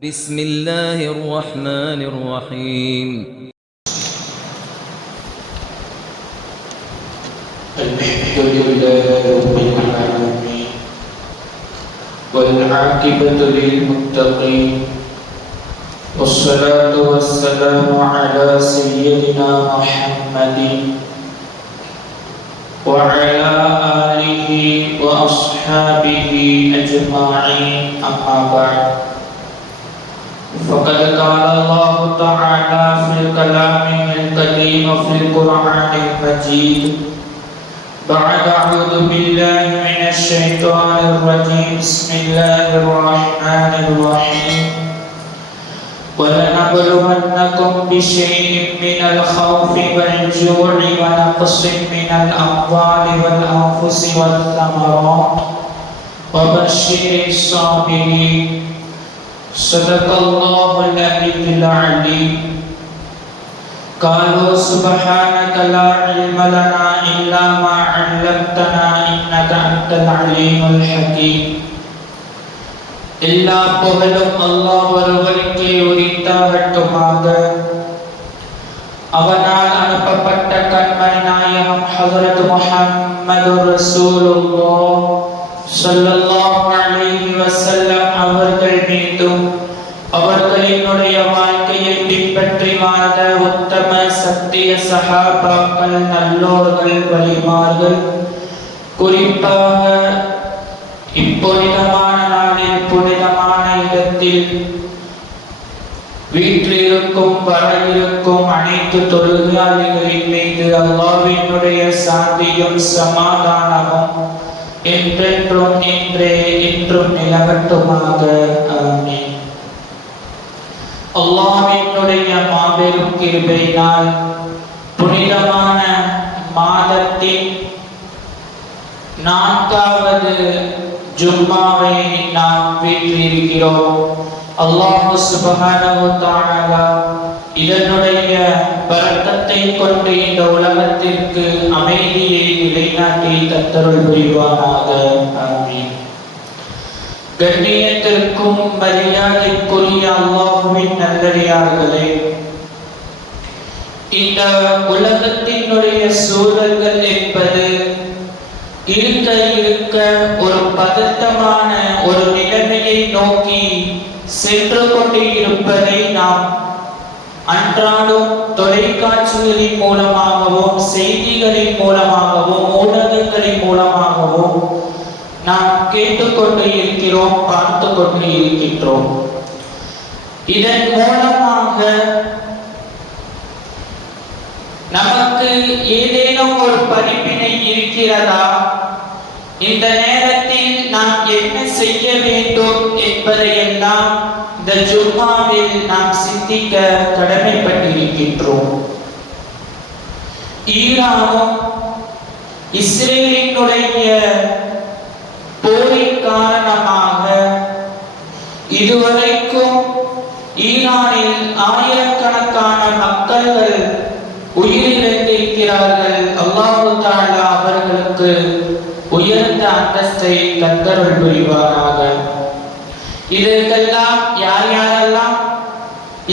بسم الله الرحمن الرحيم. الحمد لله رب العالمين والعاقبة للمتقين والصلاة والسلام على سيدنا محمد وعلى آله وأصحابه أجمعين أما بعد فقد قال الله تعالى في الكلام القديم وفي القرآن المجيد بعد أعوذ بالله من الشيطان الرجيم بسم الله الرحمن الرحيم ولنبلونكم بشيء من الخوف والجوع ونقص من الأموال والأنفس والثمرات وبشر الصابرين صدق الله العلي العليم. قالوا سبحانك لا علم لنا إلا ما علمتنا إنك أنت العليم الحكيم. எல்லா புகழும் அல்லாஹ் ஒருவருக்கே உரித்தாகட்டுமாக. அவனால் அனுப்பப்பட்ட கண்மணி நாயகம் ஹஸரத் முஹம்மது ரசூலுல்லாஹ் ஸல்லல்லாஹு அலைஹி வஸல்லம் அவர்கள் மீதும் அவர்களினுடைய வாழ்க்கையை பின்பற்றி வாழ்ந்த உத்தம சத்திய சஹாபாக்கள் நல்லோர்கள் வலிமார்கள் குறிப்பாக இப்புனிதமான நாளில் புனிதமான இடத்தில் வீற்றிருக்கும் வர இருக்கும் அனைத்து தொழுகையாளிகளின் மீது அல்லாஹ்வினுடைய சாந்தியும் சமாதானமும் என்றென்றும் இன்றே இன்றும் நிலவட்டுமாக. ஆமீன். அல்லாஹ்வினுடைய மாபெரும் கிருபையினால் புனிதமான மாதத்தின் 4வது ஜும்மாவை நாம் வீற்றிருக்கிறோம். அல்லாஹ் சுப்ஹானஹு வ தஆலா இதனுடைய பரக்கத்தை கொண்டு இந்த உலகத்திற்கு அமைதியை நிலைநாட்டி தந்தருள் புரிவானாக. ஆமீன். கண்ணியத்திற்கும் மரியாதைக்குரிய அல்லாஹ்வின் நல்லடியார்களே, இந்த உலகத்தினுடைய சூழல்கள் என்பது இருக்க இருக்க ஒரு பதட்டமான ஒரு நிலைமையை நோக்கி சென்று கொண்டே இருப்பதை நாம் அன்றாடம் தொலைக்காட்சிகளின் மூலமாகவும் செய்திகளின் மூலமாகவும் ஊடகங்களின் மூலமாகவும் நாம் கேட்டுக்கொண்டு இருக்கிறோம், பார்த்து கொண்டு இருக்கின்றோம். இதன் மூலமாக நமக்கு ஏதேனும் ஒரு படிப்பினை இருக்கிறதா, இந்த நேரத்தில் நாம் என்ன செய்ய வேண்டும் என்பதையெல்லாம் இந்த ஜும்மாவில் நாம் சிந்திக்க கடமைப்பட்டிருக்கின்றோம். ஈரானும் இஸ்ரேலினுடைய போரின் காரணமாக இதுவரைக்கும் ஈரானில் ஆயிரக்கணக்கான மக்கள்கள் உயிரிழந்திருக்கிறார்கள். அல்லாஹ் தஆலா அவர்களுக்கு உயர்ந்த அந்தஸ்தை தந்தருள் புரிவாராக. இதற்கெல்லாம் யார் யாரெல்லாம்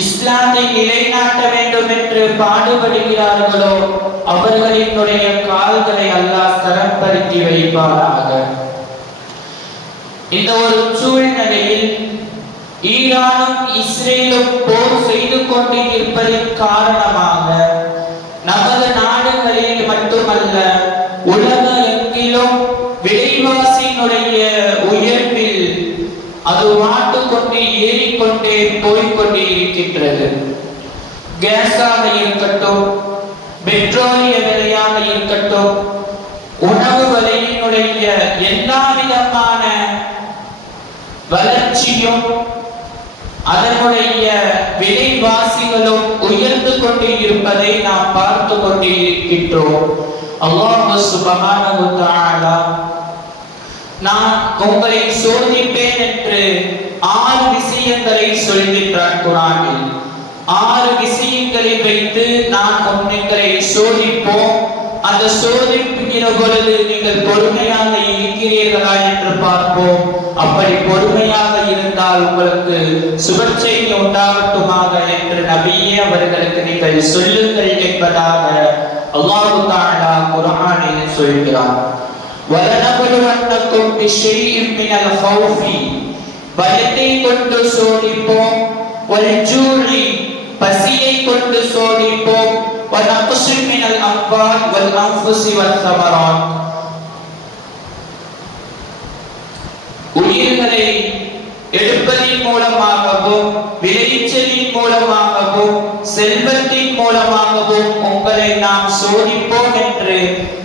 இஸ்லாத்தை நிலைநாட்ட வேண்டும் என்று பாடுபடுகிறார்களோ அவர்களினுடைய கால்களை அல்லாஹ் தரப்படுத்தி வைப்பாராக. இந்த ஒரு சூழ்நிலையில் ஈரானும் இஸ்ரேலும் போர் செய்து கொண்டு இருப்பதன் காரணமாக நமது நாடுகளில் மட்டுமல்ல உலக எங்கிலும் விலைவாசியினுடைய உயர்வில் அது மாட்டுக்கொண்டே ஏறிக்கொண்டே போய்கொண்டே இருக்கின்றது. கேஸாக இருக்கட்டும், பெட்ரோலிய விலையாக இருக்கட்டும், உணவு விலையினுடைய எல்லா விதமான வளர்ச்சியும் அதனுடைய விலைவாசிகளும் உயர்ந்து கொண்டே இருப்பதை நாம் பார்த்து கொண்டே இருக்கின்றோம். அல்லாஹ் சுப்ஹானஹு வ தஆலா நான் உங்களை சோதிப்பேன் என்று 6 விஷயங்களை சொல்கின்றான் குர்ஆனில். 6 விஷயங்களை வைத்து நான் உங்களை சோதிப்போம், அந்த சோதிக்கிற பொழுது நீங்கள் பொறுமையாக இருக்கிறீர்களா என்று பார்ப்போம். அப்படி பொறுமையாக இருந்தால் உங்களுக்கு சுபச்செய்தி உண்டாகட்டுமாக என்று நபியே அவர்களுக்கு நீங்கள் சொல்லுங்கள் என்பதாக அல்லாஹ் தஆலா குர்ஆனில் சொல்கிறார். வலனபலுவன்னக்கும் பிஷைஇன் மினல் ஹௌஃபி, பயத்தை கொண்டு சோதிப்போம், வல்ஜூஇ, பசியை கொண்டு சோதிப்போம், வநக்ஸின் மினல் அம்வால் வல் அன்ஃபுஸி வஸ்ஸமராத், உயிர்களை எடுப்பதின் மூலமாகவும் விளைச்சலின் மூலமாகவும் செல்வத்தின் மூலமாகவும் உங்களை நாம் சோதிப்போம் என்று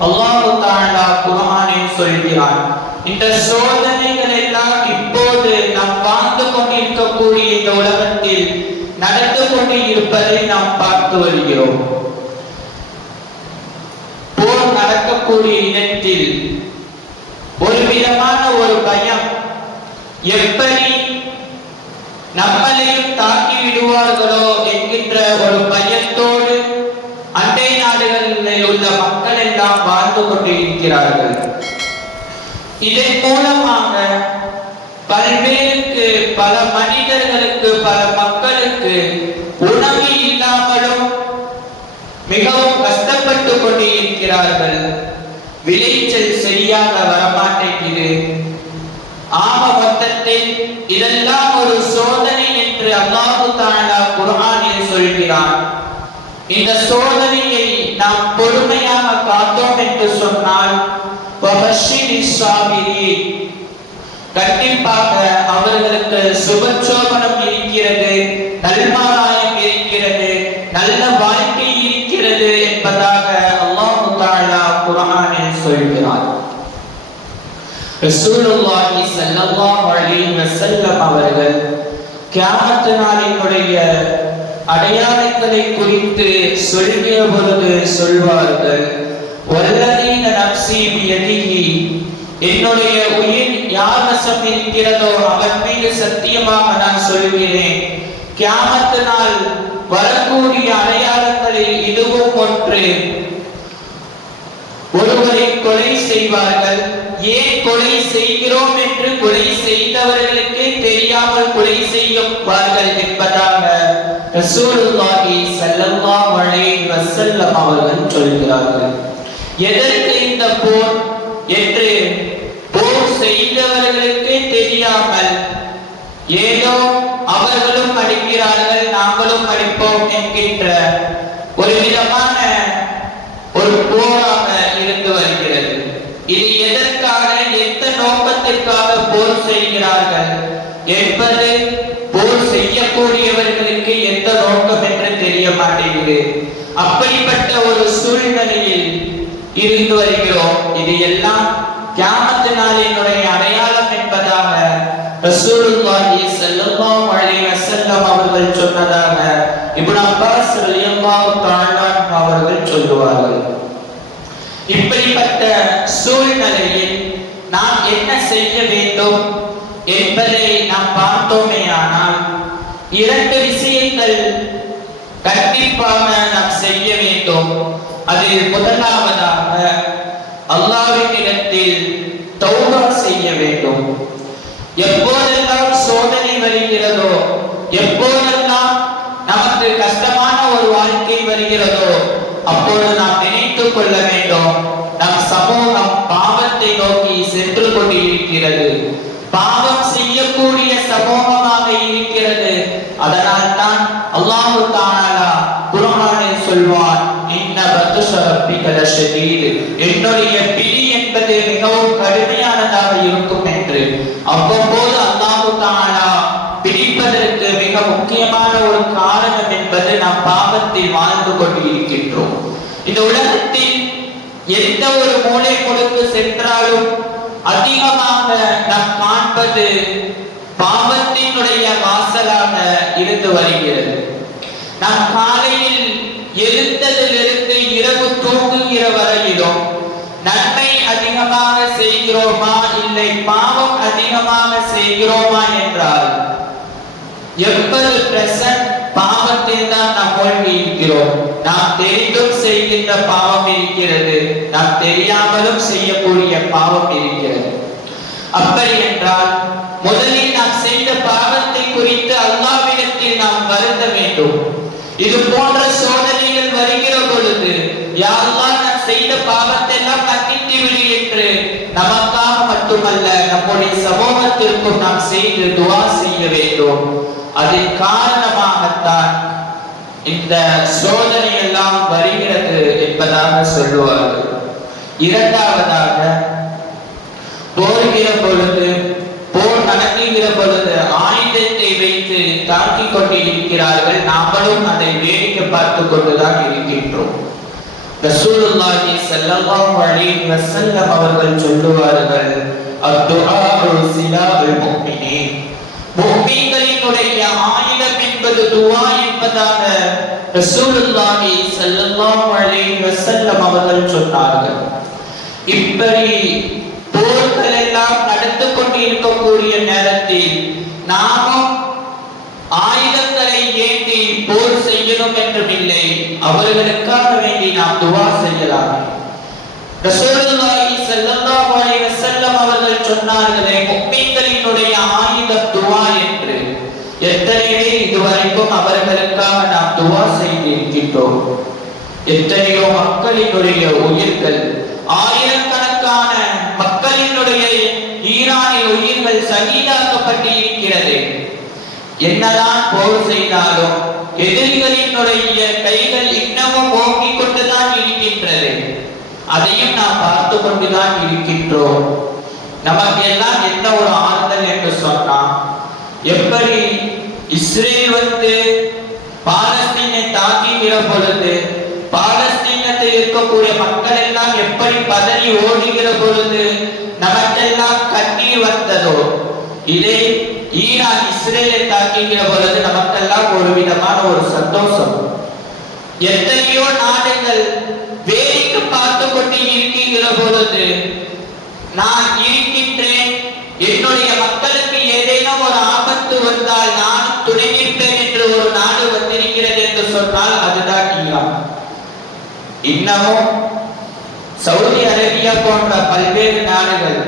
அல்லாஹ் தஆலா குர்ஆனில் சொல்கிறார். இந்த சோதனைகள் எல்லாம் இப்போது நாம் வாழ்ந்து கொண்டிருக்கக்கூடிய இந்த உலகத்தில் நடந்து கொண்டு இருப்பதை நாம் பார்த்து வருகிறோம். போர் நடக்கக்கூடிய இடத்தில் ஒரு விதமான ஒரு பயம், எப்படி நம்மளையும் தாக்கி விடுவார்களோ என்கின்ற ஒரு பயத்தோடு அண்டை நாடுகளில் உள்ள மக்கள் எல்லாம் வாழ்ந்து கொண்டிருக்கிறார்கள். இதன் மூலமாக பல்வேறு பல மனிதர்களுக்கு பல மக்களுக்கு உணவு இல்லாமலும் மிகவும் கஷ்டப்பட்டு கொண்டிருக்கிறார்கள். விளைச்சல் சரியாக வரமாட்டேங்குது. ஆக மொத்தத்தில் இதெல்லாம் ஒரு சோதனை என்று அல்லாஹ் தஆலா குர்ஆனில் சொல்கிறார். இந்த சோதனையை நாம் பொறுமையாக காத்தோம் என்று சொன்னால் வபஷிரிஸ் சாபிரீன், கண்டிப்பாக அவர்களுக்கு சுபச்சோபனம் இருக்கிறது, நல்மாராயம் இருக்கிறது, நல்ல வாழ்க்கை இருக்கிறது என்பதாக அல்லாஹ் தஆலா குர்ஆனில் சொல்கிறார். ரசூலுல்லாஹி ஸல்லல்லாஹு அலைஹி வஸல்லம் அவர்கள் கியாமத் நாளினுடைய அடையாளங்களை குறித்து சொல்கிற பொழுது சொல்வார்கள், வல்லதீன நஃப்ஸி பியதிஹி, என்னுடைய உயிர் யார் வசம் இருக்கிறதோ அவன் மீது சத்தியமாக நான் சொல்கிறேன், கியாமத் நாள் வரக்கூடிய அடையாளங்களில் இதுவும் ஒன்று. ஒருவரை கொலை செய்வார்கள். ஏன் கொலை செய்கிறோம் என்று கொலை செய்தவர்களுக்கு தெரியாமல் கொலை செய்வார்கள் என்பதாக ரசூலுல்லாஹி ஸல்லல்லாஹு அலைஹி வஸல்லம் அவர்கள் சொல்கிறார்கள். எதற்கு இந்த போர் என்று போர் செய்தவர்களுக்கு தெரியாமல் ஏதோ அவர்களும் அடிக்கிறார்கள் நாங்களும் அடிப்போம் என்கின்ற ஒரு விதமான ஒரு போராக இருந்து வருகிறது. இது எதற்காக, எந்த நோக்கத்திற்காக போர் செய்கிறார்கள் என்பது போர் செய்யக்கூடியவர்களுக்கு எந்த நோக்கம் என்று தெரிய மாட்டேங்குது. அப்படிப்பட்ட ஒரு சூழ்நிலையில் இருந்து வருகிறோம். இது எல்லாம் கியாமத் நாளினுடைய அடையாளம் என்பதாக ரசூலுல்லாஹி ஸல்லல்லாஹு அலைஹி வஸல்லம் அவர்கள் சொன்னதாக இப்னு அப்பாஸ் ரலியல்லாஹு தஆலா அவர்கள் சொல்லுவார்கள். இப்படிப்பட்ட சூழ்நிலையில் நாம் என்ன செய்ய வேண்டும் என்பதை நாம் பார்த்தோமேயானால் இரண்டு விஷயங்கள் கண்டிப்பாக நாம் செய்ய வேண்டும். அதில் முதலாவதாக அல்லாஹ்வின் இடத்தில் தௌபா செய்ய வேண்டும். எப்போதெல்லாம் சோதனை வருகிறதோ, எப்போதெல்லாம் நமக்கு கஷ்டமான ஒரு வாழ்க்கை வருகிறதோ, அப்போது நாம் நினைத்துக் கொள்ள வேண்டும், நம் சமூகம் பாவத்தை நோக்கி சென்று கொண்டிருக்கிறது, பாவம் செய்யக்கூடிய சமூகமாக இருக்கிறது. அதனால் தான் அல்லாஹ் தஆலா குர்ஆனில் சொல்வான், இன்ன பத்ஷ ரப்பிக லஷதீத், என்னுடைய பிடி என்பது மிகவும் கடுமையானதாக இருக்கும் என்று. அவ்வப்போது அல்லாஹ் தஆலா பிடிப்பதற்கு மிக முக்கியமான ஒரு காரணம் என்பது நாம் பாவத்தில் வாழ்ந்து கொண்டிருக்கின்றோம். இந்த உலகத்தில் எந்த ஒரு மூலை முடுக்கு சென்றாலும் அதிகமாக நாம் காண்பது பாவத்தினுடைய வாசலாக இருந்து வருகிறது. நாம் காலையில் எழுந்ததிலிருந்து இரவு தூங்குகிற வரையிலும் நன்மை அதிகமாக செய்கிறோமா இல்லை பாவம் அதிகமாக செய்கிறோமா என்றால் 80% பாவத்தில் தான் நாம் மூழ்கி இருக்கிறோம். நாம் தெரிந்தும் செய்கின்ற பாவம் இருக்கிறது, நாம் தெரியாமலும் செய்யக்கூடிய பாவம் இருக்கிறது. அப்படி என்றால் முதலில் நாம் செய்த பாவத்தை குறித்து அல்லாஹ்விடத்தில் நாம் வருந்த வேண்டும். இது போன்ற சோதனைகள் வருகிற பொழுது யா அல்லாஹ் நான் செய்த பாவத்தை எல்லாம் மன்னித்து விடு என்று நமக்காக மட்டுமல்ல நம்முடைய சமூகத்திற்கும் நாம் செய்து துஆ செய்ய வேண்டும். அதன் காரணமாகத்தான் இந்த சோதனை எல்லாம் வருகிறது என்பதாக சொல்லுவார்கள். இரண்டாவதாக போர்கிற பொழுது, போர் நடக்குகிற பொழுது ஆயுதத்தை வைத்து தாக்கிக் கொண்டிருக்கிறார்கள். நாங்களும் அதை வேடிக்கை பார்த்து கொண்டுதான் இருக்கின்றோம். ரசூலுல்லாஹி ஸல்லல்லாஹு அலைஹி வஸல்லம் அவர்கள் சொல்லுவார்கள், அத்துஆஉ சிலாஉல் முஃமினீன், முஃமின்களினுடைய ஆயுதம் என்பது துஆ என்பதாக ரசூலுல்லாஹி ஸல்லல்லாஹு அலைஹி வஸல்லம் அவர்கள் சொன்னார்கள். இப்படி போர்கள் எல்லாம் நடந்து கொண்டிருக்கக்கூடிய நேரத்தில் நாமும் ஆயுதங்களை ஏந்தி போர் செய்யணும் என்றும் இல்லை, அவர்களுக்காக வேண்டி நாம் துஆ செய்யலாம். ரசூலுல்லாஹி ஸல்லல்லாஹு அலைஹி வஸல்லம் அவர்கள் சொன்னார்களே, முஃமின்களினுடைய ஆயுதம் துஆ என்று. எத்தனை பேர் இதுவரைக்கும் அவர்களுக்காக நாம் துஆ செய்திருக்கின்றோம்? எத்தனையோ மக்களினுடைய உயிர்கள், ஆயிரக்கணக்கான மக்களினுடைய ஈரானில் உயிர்கள் ஷஹீதாக்கப்பட்டு இருக்கிறது. என்னதான் போர் செய்தாலும் எதிரிகளினுடைய கைகள் இன்னமும் ஓங்கிக் கொண்டுதான் இருக்கின்றது. அதையும் நாம் பார்த்து கொண்டுதான் இருக்கின்றோம். நமக்கு எல்லாம் என்ன ஒரு ஆறுதல் என்று சொன்னா, எப்படி இஸ்ரேல் வந்து பாலஸ்தீனை தாக்குகிற பொழுது பாலஸ்தீனத்தில் இருக்கக்கூடிய மக்கள் எல்லாம் எப்படி பதறி ஓடுகிற பொழுது நமக்கெல்லாம் கண்ணீர் வந்ததோ, இதே ஈரான் இஸ்ரேலை தாக்குகிற பொழுது நமக்கெல்லாம் ஒரு விதமான ஒரு சந்தோஷம். எத்தனையோ நாடுகள் வேடிக்கை பார்த்து கொண்டு இருக்கிற பொழுது நான் இருக்கின்றேன், என்னுடைய மக்களுக்கு ஏதேனும் ஒரு ஆபத்து வந்தால் நான் துணை நிற்பேன் என்று ஒரு நாடு வந்திருக்கிறது என்று சொன்னால் அதுதான் ஈரான். இன்னமும் சவுதி அரேபியா போன்ற பல்வேறு நாடுகள்,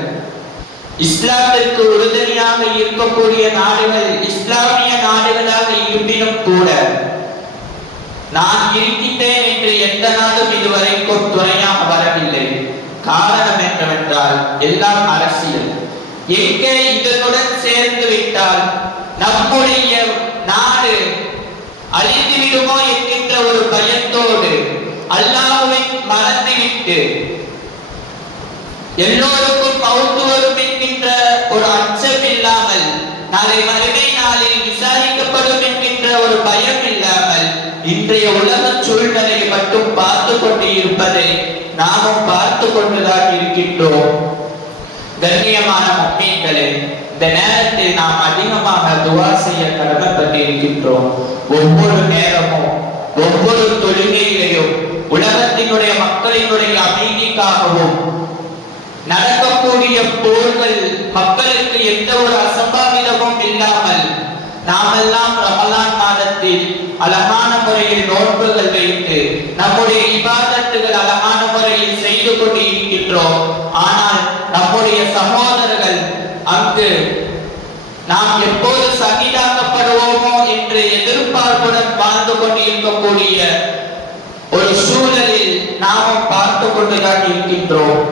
இஸ்லாத்திற்கு உறுதுணையாக இருக்கக்கூடிய நாடுகள், இஸ்லாமிய நாடுகளாக இருப்பினும் கூட நான் இருக்கின்றேன் என்று எந்த நாடும் இதுவரைக்கும் துணையாக வரவில்லை. காரணம் என்னவென்றால் எல்லாம் அரசியல். எங்கே இதனுடன் சேர்ந்து விட்டால் நம்முடைய நாடு அழிந்து விடுமோ என்கின்ற ஒரு பயத்தோடு அல்லாஹ்வை மறந்துவிட்டு எல்லோருக்கும் மௌத்து வரும் என்கின்ற ஒரு அச்சம் இல்லாமல், நாளை மறுமை நாளில் விசாரிக்கப்படும் என்கின்ற ஒரு பயம் இல்லாமல் இன்றைய உலக சூழ்நிலை மட்டும் பார்த்து கொண்டு இருப்பதை நாமும் பார்த்து கொண்டுதான் இருக்கின்றோம். கண்ணியமான முஃமின்களே, இந்த நேரத்தில் நாம் அதிகமாக துஆ செய்ய கடமைப்பட்டு இருக்கின்றோம். ஒவ்வொரு நேரமும் ஒவ்வொரு தொழுகையிலையும் உலகத்தினுடைய மக்களினுடைய அமைதிக்காகவும், நடக்கக்கூடிய போர்கள் மக்களுக்கு எந்த ஒரு அசம்பாவிதமும் இல்லாமல் நாமெல்லாம் ரமலான் மாதத்தில் அழகான முறையில் நோன்புகள் வைத்து நம்முடைய இபாதத்துகள் அழகான முறையில் செய்து கொண்டு இருக்கின்றோம். ஆனால் நம்முடைய சகோதரர்கள் அங்கு நாம் எப்போது ஷஹீதாக்கப்படுவோமோ என்று எதிர்பார்ப்புடன் வாழ்ந்து கொண்டு இருக்கக்கூடிய ஒரு சூழலில் நாமும் பார்த்து கொண்டுதான் இருக்கின்றோம்.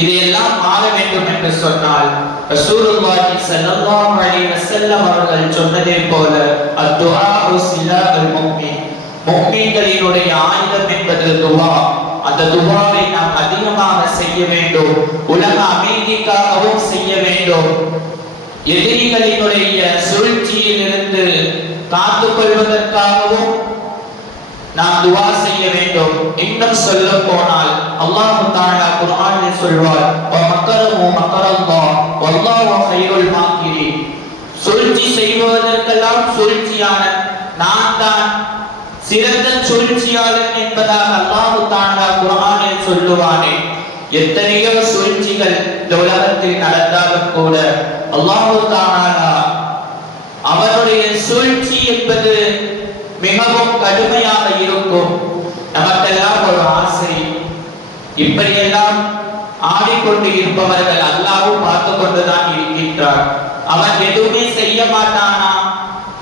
இதையெல்லாம் மாற வேண்டும் என்று சொன்னால் ரசூலுல்லாஹி ஸல்லல்லாஹு அலைஹி வஸல்லம் அவர்கள் சொன்னதே போல அத்துஆஉ சிலாஉல் முஃமின், முஃமின்களினுடைய ஆயுதம் என்பது துஆ. அந்த துஆவை நாம் அதிகமாக செய்ய வேண்டும். உலக அமைதிக்காகவும் செய்ய வேண்டும். எதிரிகளினுடைய சூழ்ச்சியில் இருந்து காத்துக் கொள்வதற்காகவும் நாம் துஆ செய்ய வேண்டும். இன்னும் சொல்ல போனால் அல்லாஹ் தஆலா குர்ஆனில் சொல்வார், வமக்கரு மக்கரல்லாஹ் வல்லாஹு கைருல் மாக்கிரீன். சூழ்ச்சி செய்வதற்கெல்லாம் சூழ்ச்சியான நான் தான் சிறந்த சூழ்ச்சியாளன் என்பதாக அல்லாஹ் தஆலா குர்ஆனில் சொல்லுவானே. எத்தனையோ சூழ்ச்சிகள் இந்த உலகத்தில் நடந்தாலும் கூட அல்லாஹ் தஆலா அவனுடைய சூழ்ச்சி என்பது மிகவும் கடுமையாக இருக்கும். நமக்கெல்லாம் ஒரு ஆசை, இப்படியெல்லாம் ஆடிக்கொண்டு இருப்பவர்கள் அல்லாஹ்வும் பார்த்து கொண்டுதான் இருக்கின்றார், அவன் எதுவுமே செய்ய மாட்டானா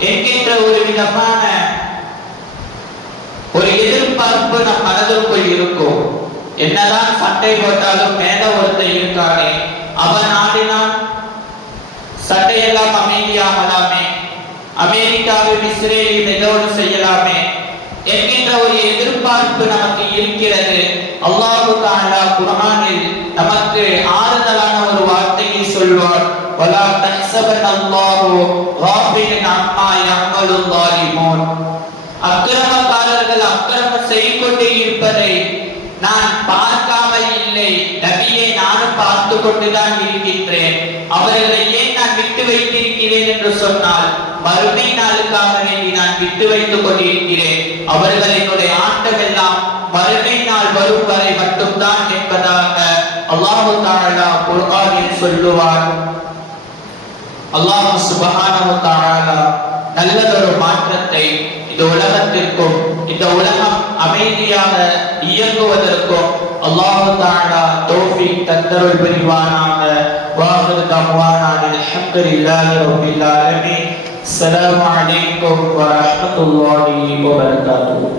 என்கின்ற ஒரு விதமான ஒரு எதிர்பார்ப்பு நம் மனதிற்குள் இருக்கும். என்னதான் சண்டை போட்டாலும் மேல ஒருத்தர் இருக்கானே, அவன் ஆடினான் சண்டையெல்லாம் அமைதியாகலாமே, அமெரிக்காவில் இஸ்ரேலில் ஏதோடு செய்யலாமே என்கின்ற ஒரு எதிர்பார்ப்பு நமக்கு இருக்கிறது. அல்லாஹ் தஆலா குர்ஆனில் நமக்கு ஆறுதலான ஒரு வார்த்தையை சொல்வார், வலா தஹ்சபனல்லாஹு காஃபிலன் அம்மா யஅமலுல் ஸாலிமூன். அக்கிரமக்காரர்கள் அக்கிரமம் செய்து கொண்டே இருப்பதை நான் பார்க்காமல் இல்லை நபியே, நானும் பார்த்து கொண்டுதான் இருக்கின்றேன். அவர்களை ஏன் நான் விட்டு வைத்திருக்கிறேன் என்று சொன்னால், மறுமை நாளுக்காக வேண்டி நான் விட்டு வைத்துக் கொண்டிருக்கிறேன். அவர்கள் என்னுடைய ஆட்டமெல்லாம் மறுமை நாள் வரும் வரை மட்டும்தான் என்பதாக அல்லாஹ் தஆலா குர்ஆனில் சொல்லுவார். அல்லாஹ் சுப்ஹானஹு வ தஆலா நல்லதொரு மாற்றத்தை இந்த உலகத்திற்கும் இந்த உலகம் அமைதியாக இயங்குவதற்கும் அல்லாஹ் தஆலா தௌஃபீக் தந்தருள் புரிவானாக. வாஹிரு தஅவானா அல்ஹம்துலில்லாஹி ரப்பில் ஆலமீன். அஸ்ஸலாமு அலைக்கும் வ ரஹ்மத்துல்லாஹி வ பரகாத்துஹு.